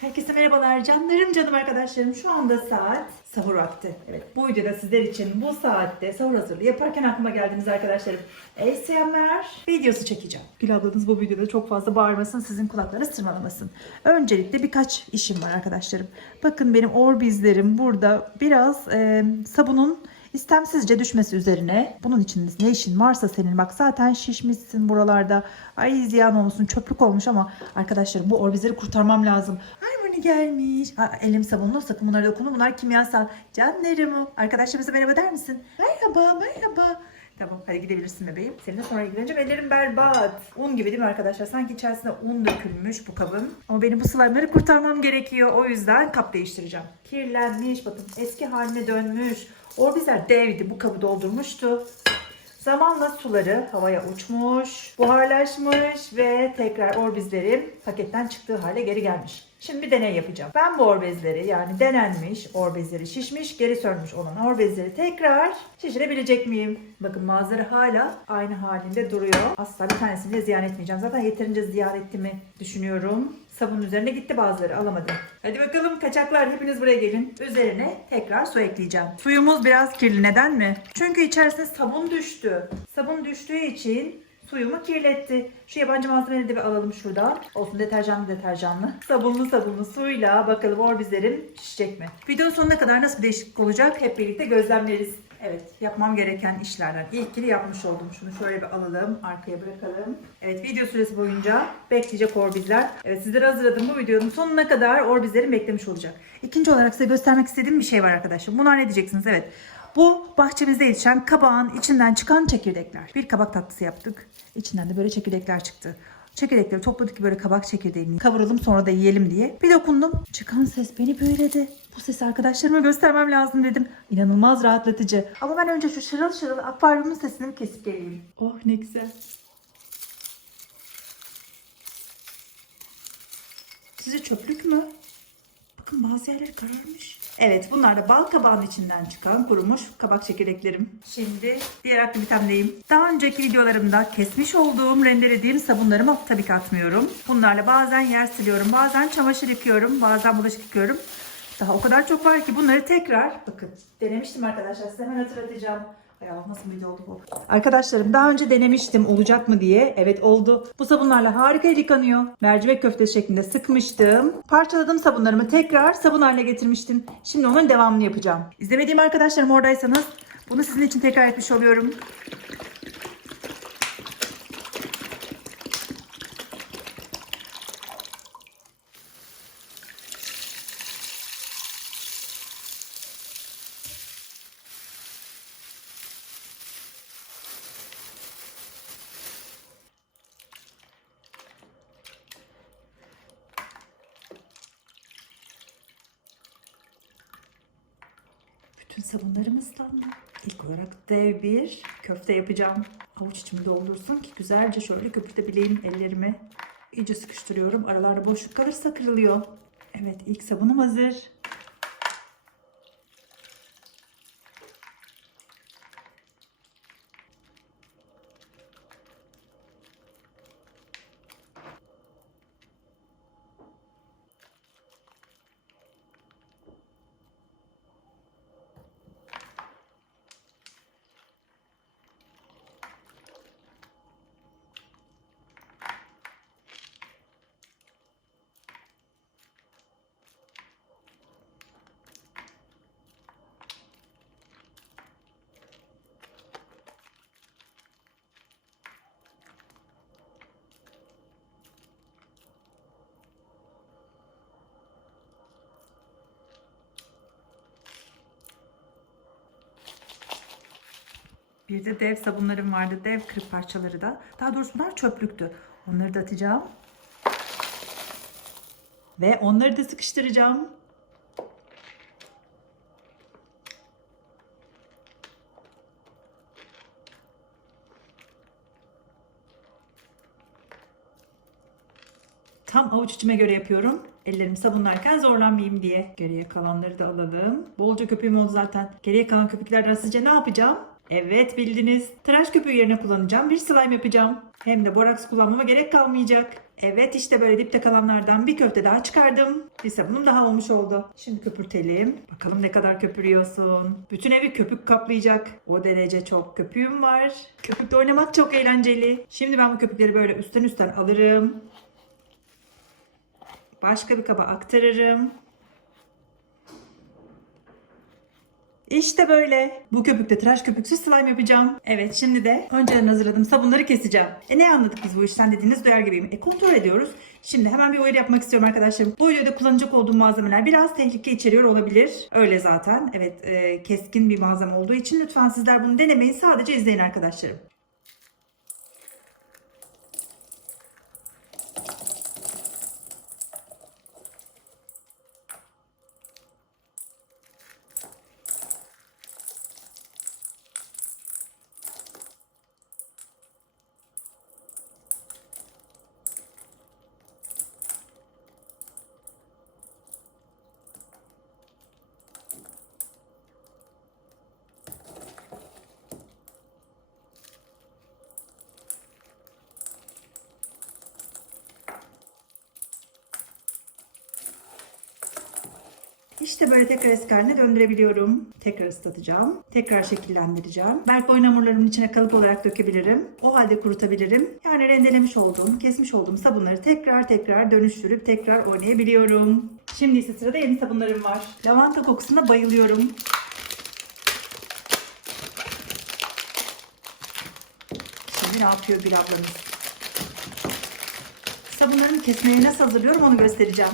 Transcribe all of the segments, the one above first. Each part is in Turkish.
Herkese merhabalar canlarım canım arkadaşlarım. Şu anda saat sahur vakti. Evet bu videoda sizler için bu saatte sahur hazırlığı yaparken aklıma geldiniz arkadaşlarım. ASMR videosu çekeceğim. Gül ablanız bu videoda çok fazla bağırmasın sizin kulaklarınız tırmalamasın. Öncelikle birkaç işim var arkadaşlarım. Bakın benim orbizlerim burada biraz e, sabunun İstemsizce düşmesi üzerine bunun için ne işin varsa senin bak zaten şişmişsin buralarda ay ziyan olmuşsun çöplük olmuş ama arkadaşlarım bu orbizleri kurtarmam lazım harmoni gelmiş ha, elim sabunlu sakın bunlara dokunma bunlar kimyasal canlarım arkadaşlarımıza merhaba der misin merhaba merhaba Tamam hadi gidebilirsin bebeğim. Seninle sonra ilgileneceğim. Ellerim berbat. Un gibi değil mi arkadaşlar? Sanki içerisinde un dökülmüş bu kabın. Ama benim bu slime'ları kurtarmam gerekiyor. O yüzden kap değiştireceğim. Kirlenmiş bakın eski haline dönmüş. Orbizler devdi. Bu kabı doldurmuştu. Zamanla suları havaya uçmuş, buharlaşmış ve tekrar orbizlerim paketten çıktığı hale geri gelmiş. Şimdi bir deney yapacağım. Ben bu orbezleri yani denenmiş orbezleri şişmiş geri sönmüş olan orbezleri tekrar şişirebilecek miyim? Bakın manzara hala aynı halinde duruyor. Asla bir tanesini de ziyan etmeyeceğim. Zaten yeterince ziyan ettiğimi düşünüyorum. Sabun üzerine gitti bazıları alamadım. Hadi bakalım kaçaklar hepiniz buraya gelin. Üzerine tekrar su ekleyeceğim. Suyumuz biraz kirli neden mi? Çünkü içerisine sabun düştü. Sabun düştüğü için suyumu kirletti. Şu yabancı malzemeleri de bir alalım şuradan. Olsun deterjanlı deterjanlı. Sabunlu sabunlu suyla bakalım orbizlerim şişecek mi? Videonun sonuna kadar nasıl değişiklik olacak hep birlikte gözlemleriz. Evet yapmam gereken işlerden ilkini yapmış oldum. Şunu şöyle bir alalım arkaya bırakalım. Evet video süresi boyunca bekleyecek orbizler. Evet sizlere hazırladığım bu videonun sonuna kadar orbizlerim beklemiş olacak. İkinci olarak size göstermek istediğim bir şey var arkadaşlar. Bunlar ne diyeceksiniz? Evet. Bu bahçemizde yetişen kabağın içinden çıkan çekirdekler. Bir kabak tatlısı yaptık. İçinden de böyle çekirdekler çıktı. Çekirdekleri topladık ki böyle kabak çekirdeğini kavuralım sonra da yiyelim diye. Bir dokundum. Çıkan ses beni büyüledi. Bu sesi arkadaşlarıma göstermem lazım dedim. İnanılmaz rahatlatıcı. Ama ben önce şu şırıl şırıl akvaryumun sesini kesip geleyim. Oh ne güzel. Size çöplük mü? Bakın bazı yerler kararmış. Evet bunlar da bal kabağın içinden çıkan kurumuş kabak çekirdeklerim. Şimdi diğer aktivitemdeyim. Daha önceki videolarımda kesmiş olduğum rendelediğim sabunlarımı tabii ki atmıyorum. Bunlarla bazen yer siliyorum, bazen çamaşır yıkıyorum, bazen bulaşık yıkıyorum. Daha o kadar çok var ki bunları tekrar bakın denemiştim arkadaşlar size hemen hatırlatacağım. Nasıl bir oldu bu? Arkadaşlarım daha önce denemiştim olacak mı diye. Evet oldu. Bu sabunlarla harika yıkanıyor. Mercimek köftesi şeklinde sıkmıştım. Parçaladığım sabunlarımı tekrar sabun haline getirmiştim. Şimdi onun devamını yapacağım. İzlemediğim arkadaşlarım oradaysanız bunu sizin için tekrar etmiş oluyorum. Bütün sabunlarım ıslandı. İlk olarak dev bir köfte yapacağım. Avuç içimi doldursun ki güzelce şöyle köpürtebileyim ellerimi. İyice sıkıştırıyorum. Aralarda boşluk kalırsa kırılıyor. Evet ilk sabunum hazır. Bir de dev sabunlarım vardı. Dev kırık parçaları da. Daha doğrusu bunlar çöplüktü. Onları da atacağım. Ve onları da sıkıştıracağım. Tam avuç içime göre yapıyorum. Ellerimi sabunlarken zorlanmayayım diye. Geriye kalanları da alalım. Bolca köpüğüm oldu zaten. Geriye kalan köpüklerden sizce ne yapacağım? Evet bildiniz. Tıraş köpüğü yerine kullanacağım. Bir slime yapacağım. Hem de boraks kullanmama gerek kalmayacak. Evet işte böyle dipte kalanlardan bir köfte daha çıkardım. Bir sabunum daha olmuş oldu. Şimdi köpürtelim. Bakalım ne kadar köpürüyorsun. Bütün evi köpük kaplayacak. O derece çok köpüğüm var. Köpükle oynamak çok eğlenceli. Şimdi ben bu köpükleri böyle üstten üstten alırım. Başka bir kaba aktarırım. İşte böyle. Bu köpükte tıraş köpüksüz slime yapacağım. Evet şimdi de önceden hazırladığım sabunları keseceğim. E ne anladık biz bu işten dediğiniz duyar gibiyim. E kontrol ediyoruz. Şimdi hemen bir uyarı yapmak istiyorum arkadaşlarım. Bu videoda kullanacak olduğum malzemeler biraz tehlike içeriyor olabilir. Öyle zaten. Evet e, keskin bir malzeme olduğu için lütfen sizler bunu denemeyin. Sadece izleyin arkadaşlarım. İşte böyle tekrar eski haline döndürebiliyorum. Tekrar ıslatacağım. Tekrar şekillendireceğim. Belki oyun hamurlarımın içine kalıp olarak dökebilirim. O halde kurutabilirim. Yani rendelemiş olduğum, kesmiş olduğum sabunları tekrar tekrar dönüştürüp tekrar oynayabiliyorum. Şimdi ise sırada yeni sabunlarım var. Lavanta kokusuna bayılıyorum. Şimdi ne yapıyor Gül ablamız? Sabunlarımı kesmeye nasıl hazırlıyorum onu göstereceğim.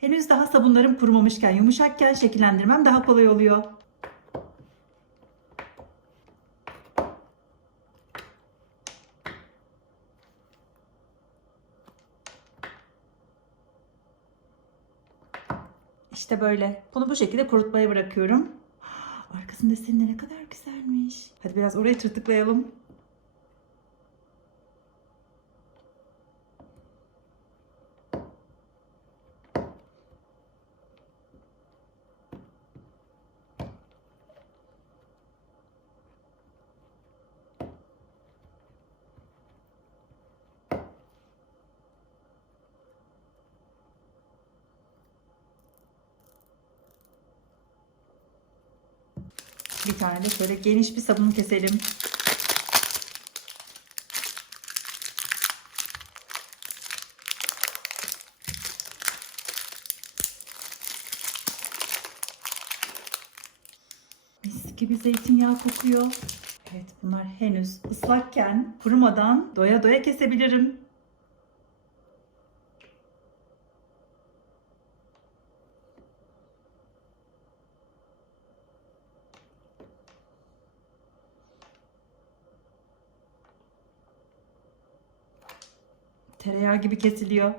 Henüz daha sabunlarım kurumamışken, yumuşakken şekillendirmem daha kolay oluyor. İşte böyle. Bunu bu şekilde kurutmaya bırakıyorum. Arkasında senin ne kadar güzelmiş. Hadi biraz orayı tırtıklayalım. Bir tane de şöyle geniş bir sabun keselim. Mis gibi zeytinyağı kokuyor. Evet bunlar henüz ıslakken kurumadan doya doya kesebilirim. Tereyağı gibi kesiliyor.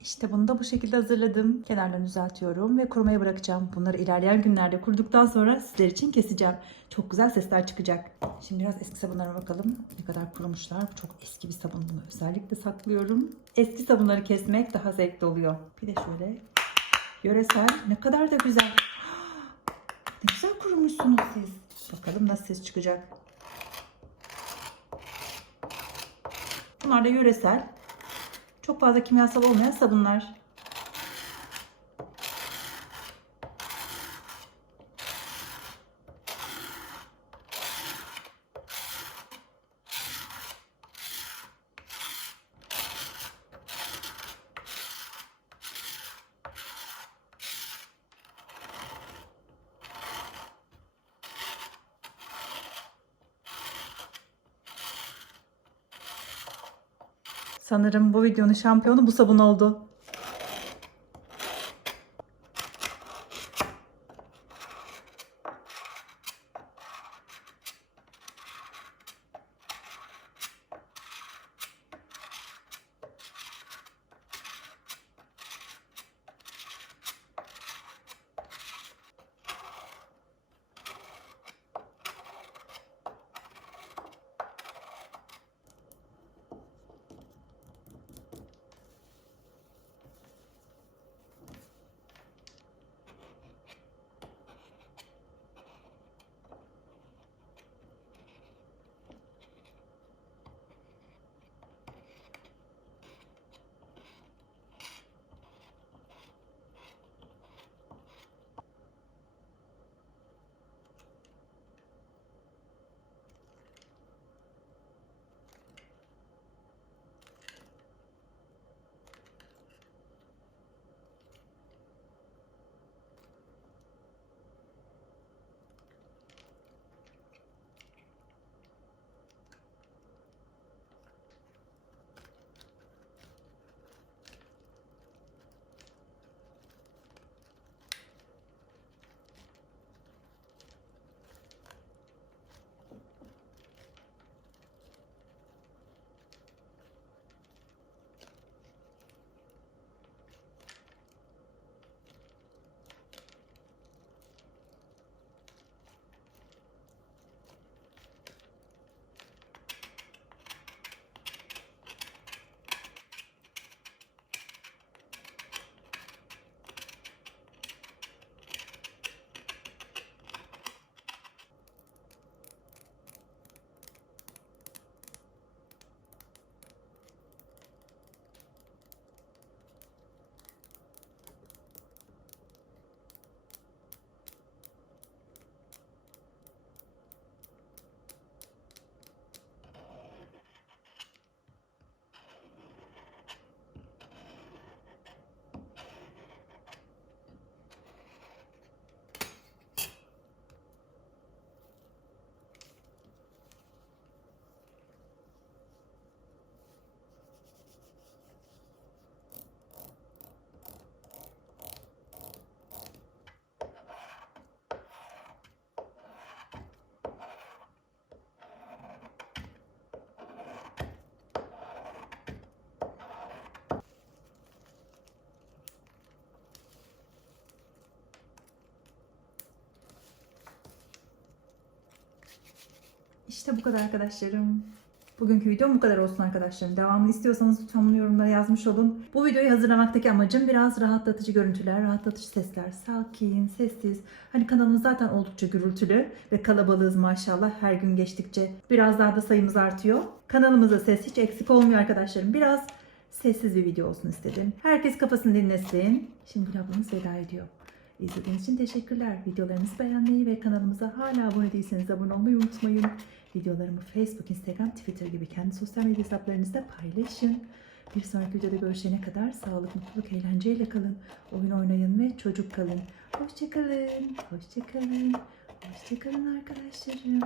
İşte bunu da bu şekilde hazırladım. Kenarlarını düzeltiyorum ve kurumaya bırakacağım. Bunları ilerleyen günlerde kurduktan sonra sizler için keseceğim. Çok güzel sesler çıkacak. Şimdi biraz eski sabunlara bakalım. Ne kadar kurumuşlar. Bu çok eski bir sabun. Bunu özellikle saklıyorum. Eski sabunları kesmek daha zevkli oluyor. Bir de şöyle yöresel. Ne kadar da güzel. Ne güzel kurumuşsunuz siz. Bakalım nasıl ses çıkacak. Bunlar da yöresel. Çok fazla kimyasal olmayan sabunlar. Sanırım bu videonun şampiyonu bu sabun oldu. İşte bu kadar arkadaşlarım. Bugünkü videom bu kadar olsun arkadaşlarım. Devamını istiyorsanız lütfen bunu yorumlara yazmış olun. Bu videoyu hazırlamaktaki amacım biraz rahatlatıcı görüntüler, rahatlatıcı sesler, sakin, sessiz. Hani kanalımız zaten oldukça gürültülü ve kalabalığız maşallah. Her gün geçtikçe biraz daha da sayımız artıyor. Kanalımızda ses hiç eksik olmuyor arkadaşlarım. Biraz sessiz bir video olsun istedim. Herkes kafasını dinlesin. Şimdi ablamız veda ediyor. İzlediğiniz için teşekkürler. Videolarımızı beğenmeyi ve kanalımıza hala abone değilseniz abone olmayı unutmayın. Videolarımı Facebook, Instagram, Twitter gibi kendi sosyal medya hesaplarınızda paylaşın. Bir sonraki videoda görüşene kadar sağlık, mutluluk, eğlenceyle kalın. Oyun oynayın ve çocuk kalın. Hoşçakalın. Hoşçakalın. Hoşçakalın arkadaşlarım.